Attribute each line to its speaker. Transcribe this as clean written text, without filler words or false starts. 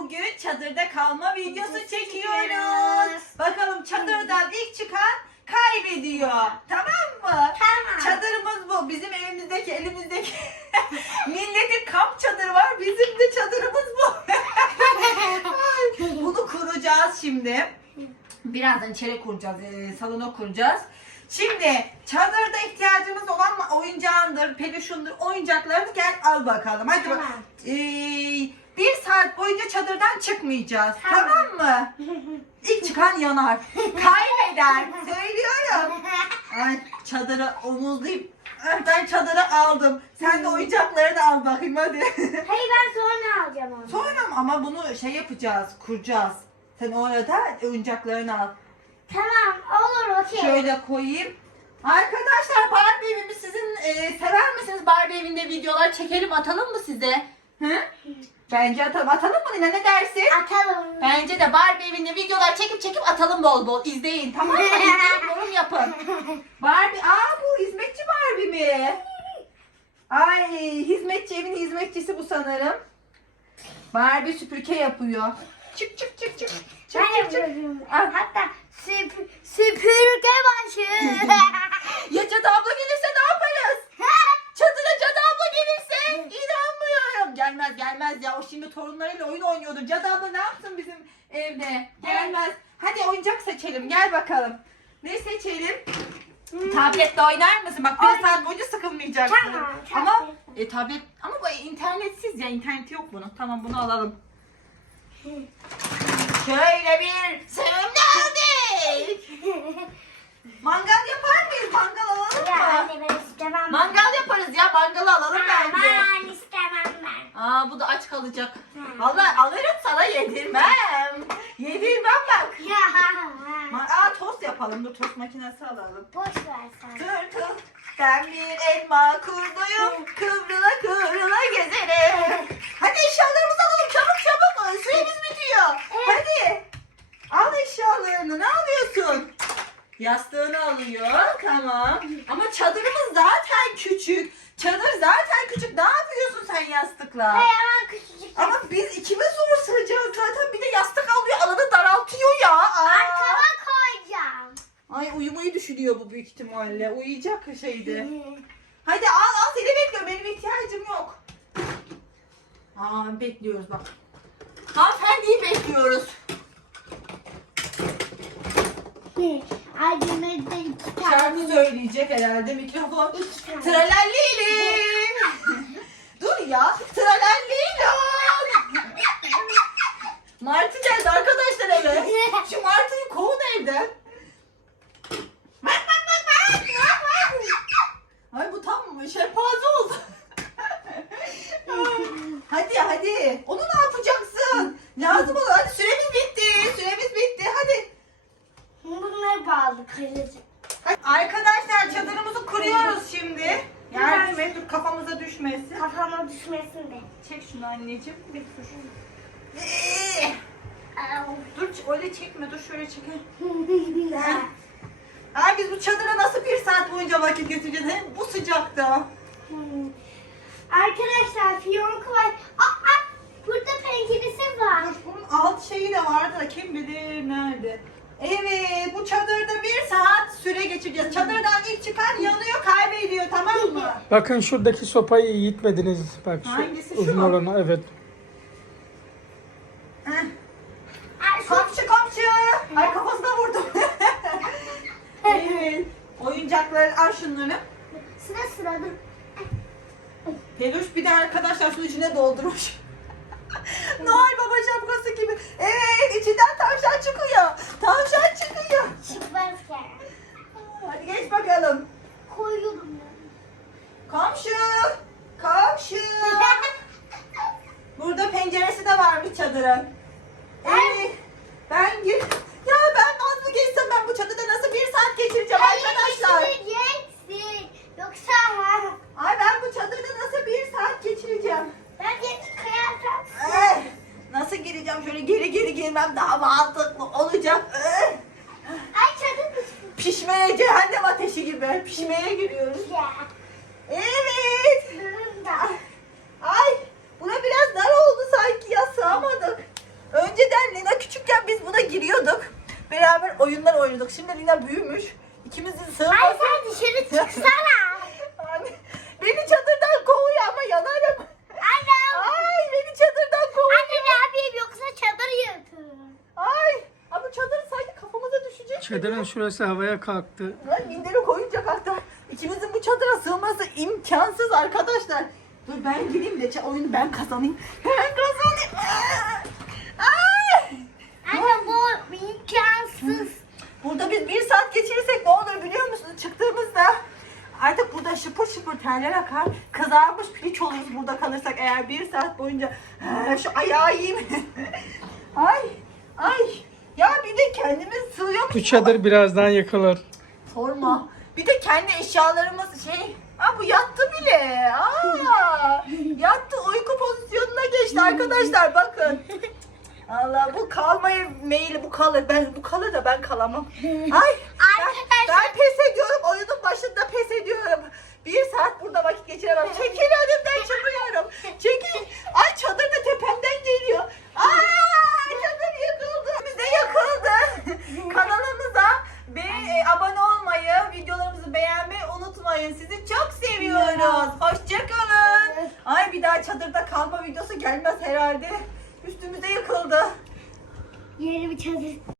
Speaker 1: bugün çadırda kalma videosu çekiyoruz. Bakalım çadırdan ilk çıkan kaybediyor. Tamam mı?
Speaker 2: Tamam.
Speaker 1: Çadırımız bu. Bizim elimizdeki milletin kamp çadırı var. Bizim de çadırımız bu. Bunu kuracağız şimdi. Birazdan içeri kuracağız. Salona kuracağız. Şimdi çadırda ihtiyacımız olan oyuncağındır, peluşundur, oyuncaklarını gel al bakalım. Hadi
Speaker 2: Tamam.
Speaker 1: bakalım. 1 saat boyunca çadırdan çıkmayacağız.
Speaker 2: Tamam.
Speaker 1: Tamam mı? İlk çıkan yanar. Kaybeder. Söylüyorum. Ay, çadırı omuzlayıp ben çadırı aldım. Sen de oyuncaklarını al bakayım hadi.
Speaker 2: Hayır, ben sonra alacağım onu.
Speaker 1: Sonra ama bunu şey yapacağız, kuracağız. Sen orada oyuncaklarını al.
Speaker 2: Tamam, olur, okey.
Speaker 1: Şöyle koyayım. Arkadaşlar Barbie evimi sizin sever misiniz? Barbie evinde videolar çekelim, atalım mı size? Hı? Bence atalım. Atalım mı Nina, ne dersin?
Speaker 2: Atalım.
Speaker 1: Bence de Barbie evinde videolar çekip atalım bol bol. İzleyin, tamam mı? İzleyin, yorum yapın. Barbie, bu hizmetçi Barbie mi? Ay, hizmetçi, evin hizmetçisi bu sanırım. Barbie süpürge yapıyor. Çık.
Speaker 2: Ben yapıyorum.
Speaker 1: Al.
Speaker 2: Hatta süpürge başı.
Speaker 1: Ya Cadı abla gelirse ne yaparız? Çadıra Cadı abla gelirse inanmıyorum. Gelmez ya. O şimdi torunlarıyla oyun oynuyordur. Cadı abla ne yapsın bizim evde? Gelmez. Hadi oyuncak seçelim. Gel bakalım. Ne seçelim? Tabletle oynar mısın? Bak 1 saat boyunca sıkılmayacaksın.
Speaker 2: Tamam,
Speaker 1: Ama tablet ama bu internetsiz ya. İnterneti yok bunun. Tamam, bunu alalım. Şöyle bir sevimli aldık. Mangal yapar mıyız? Mangal alalım
Speaker 2: Ya
Speaker 1: mı?
Speaker 2: anne, ben istemem.
Speaker 1: Mangal yaparız ya. Mangalı alalım bence.
Speaker 2: Ben istemem ben.
Speaker 1: Bu da aç kalacak. Vallahi alırım, sana yedirmem. Yedirmem bak.
Speaker 2: Ya.
Speaker 1: Tost yapalım. Dur, tost makinesi alalım.
Speaker 2: Boş ver sen.
Speaker 1: Tırtıl, ben bir elma kurduyum. Kıvrıla gezerim. Hadi eşyalarımızı alalım. Çabuk. Süremiz bitiyor.
Speaker 2: Evet.
Speaker 1: Hadi. Al eşyalarını. Ne alıyorsun? Yastığını alıyor. Tamam. Ama çadırımız zaten küçük. Çadır zaten küçük. Ne yapıyorsun sen yastıkla?
Speaker 2: Hayır, ama küçücük.
Speaker 1: Ama biz ikimiz zor sığacağız zaten. Bir de yastık alıyor. Alanı daraltıyor ya.
Speaker 2: Arkama koyacağım.
Speaker 1: Ay, uyumayı düşünüyor bu büyük ihtimalle. Uyuyacak şeydi. Hadi al, seni bekliyorum. Benim ihtiyacım yok. Bekliyoruz bak. Hanımefendiyi bekliyoruz.
Speaker 2: Acımızda 2 tane.
Speaker 1: Şarkı söyleyecek herhalde mikrofon.
Speaker 2: 2 tane.
Speaker 1: Tralallili. Dur ya. Tralallilo. Martı geldi arkadaşlar eve. Şu Martı'yı kovun evden. Ay, bu tam şempanze oldu. Hadi. Onu ne yapacaksın? Lazım olur. Hadi süremiz bitti. Hadi.
Speaker 2: Bunları bağlı kırıcı.
Speaker 1: Arkadaşlar çadırımızı kuruyoruz şimdi. Yardım et, dur kafamıza düşmesin.
Speaker 2: Kafama düşmesin de.
Speaker 1: Çek şunu anneciğim. Bir dur.
Speaker 2: Au.
Speaker 1: Dur öyle çekme, dur şöyle çekelim. Biz bu çadıra nasıl 1 saat boyunca vakit geçireceğiz hem bu sıcakta?
Speaker 2: Arkadaşlar fiyonku var. Burada penceresi var.
Speaker 1: Dur, bunun alt şeyi de vardı da kim bilir nerede. Evet, bu çadırda 1 saat süre geçireceğiz. Çadırdan ilk çıkan yanıyor, kaybediyor, tamam mı?
Speaker 3: Bakın şuradaki sopayı yitmediniz. Bak şu
Speaker 1: Hangisi, şu
Speaker 3: uzun
Speaker 1: mu?
Speaker 3: olanı, evet.
Speaker 1: Heh. Komşu. Ay, kafasına vurdum. Evet. Oyuncakları al şunları.
Speaker 2: Sıra dur.
Speaker 1: Peluş bir de arkadaşlar su içine doldurmuş. Noel Baba şapkası gibi. Evet, içinden tavşan çıkıyor.
Speaker 2: Çıkmaz ki.
Speaker 1: Hadi geç bakalım.
Speaker 2: Koyuyorum.
Speaker 1: Komşu. Burada penceresi de var bir çadırın. Evet. Ben gir. Ya ben nasıl geçsem, ben bu çadırda nasıl 1 saat geçireceğim arkadaşlar?
Speaker 2: Geçeceksin. Yoksa
Speaker 1: Ay, ben bu çadırda nasıl 1 saat geçireceğim?
Speaker 2: ben geç kayarsam.
Speaker 1: Nasıl gireceğim? Şöyle geri girmem daha mantıklı olacak.
Speaker 2: Ay çadır düştü.
Speaker 1: Pişmeye, cehennem ateşi gibi. Pişmeye giriyoruz.
Speaker 2: Ya.
Speaker 1: Evet.
Speaker 2: Durun da.
Speaker 1: Ay, buna biraz dar oldu sanki ya, sığamadık. oyunlar oynadık. Şimdi Lina büyümüş. İkimizin
Speaker 2: Ay
Speaker 1: sığması.
Speaker 2: sen dışarı çıksana.
Speaker 1: Anne, beni çadırdan kovuyor ama yanarım.
Speaker 2: Anne.
Speaker 1: Ay beni çadırdan kovuyor.
Speaker 2: Anne ne yapayım yoksa çadır yırtır.
Speaker 1: Ay ama çadır sanki kafamıza düşecek.
Speaker 3: Çadırın şurası havaya kalktı.
Speaker 1: Ay minderi koyunca hatta ikimizin bu çadıra sığması imkansız arkadaşlar. Dur ben gideyim de oyunu ben kazanayım. Ben kazanayım. Ay.
Speaker 2: Anne bu imkansız.
Speaker 1: Burada biz 1 saat geçirirsek ne olur biliyor musunuz? Çıktığımızda artık burada şıpır şıpır terler akar. Kızarmış piliç oluruz burada kalırsak eğer 1 saat boyunca. Şu ayağı yiyeyim. Ay. Ay. Ya bir de kendimiz sığıyor.
Speaker 3: Bu çadır birazdan yıkılır.
Speaker 1: Sorma. Bir de kendi eşyalarımız şey. Bu yattı bile. Yattı uyku pozisyonuna geçti arkadaşlar bakın. Allah bu kalmayı meyili bu kalır. Bu kalır da ben kalamam. Ay. Ben pes ediyorum. Oyunun başında pes ediyorum. 1 saat burada vakit geçiremem. Çekil önümden çıkıyorum. Çekil. Ay çadır da tepemden geliyor. Ay çadır yıkıldı. Bize yakıldı. Kanalımıza abone olmayı, videolarımızı beğenmeyi unutmayın. Sizi çok seviyoruz. Hoşçakalın. Ay bir daha çadırda kalma videosu gelmez herhalde. Üstümüze yıkıldı.
Speaker 2: Yeni bir çadır.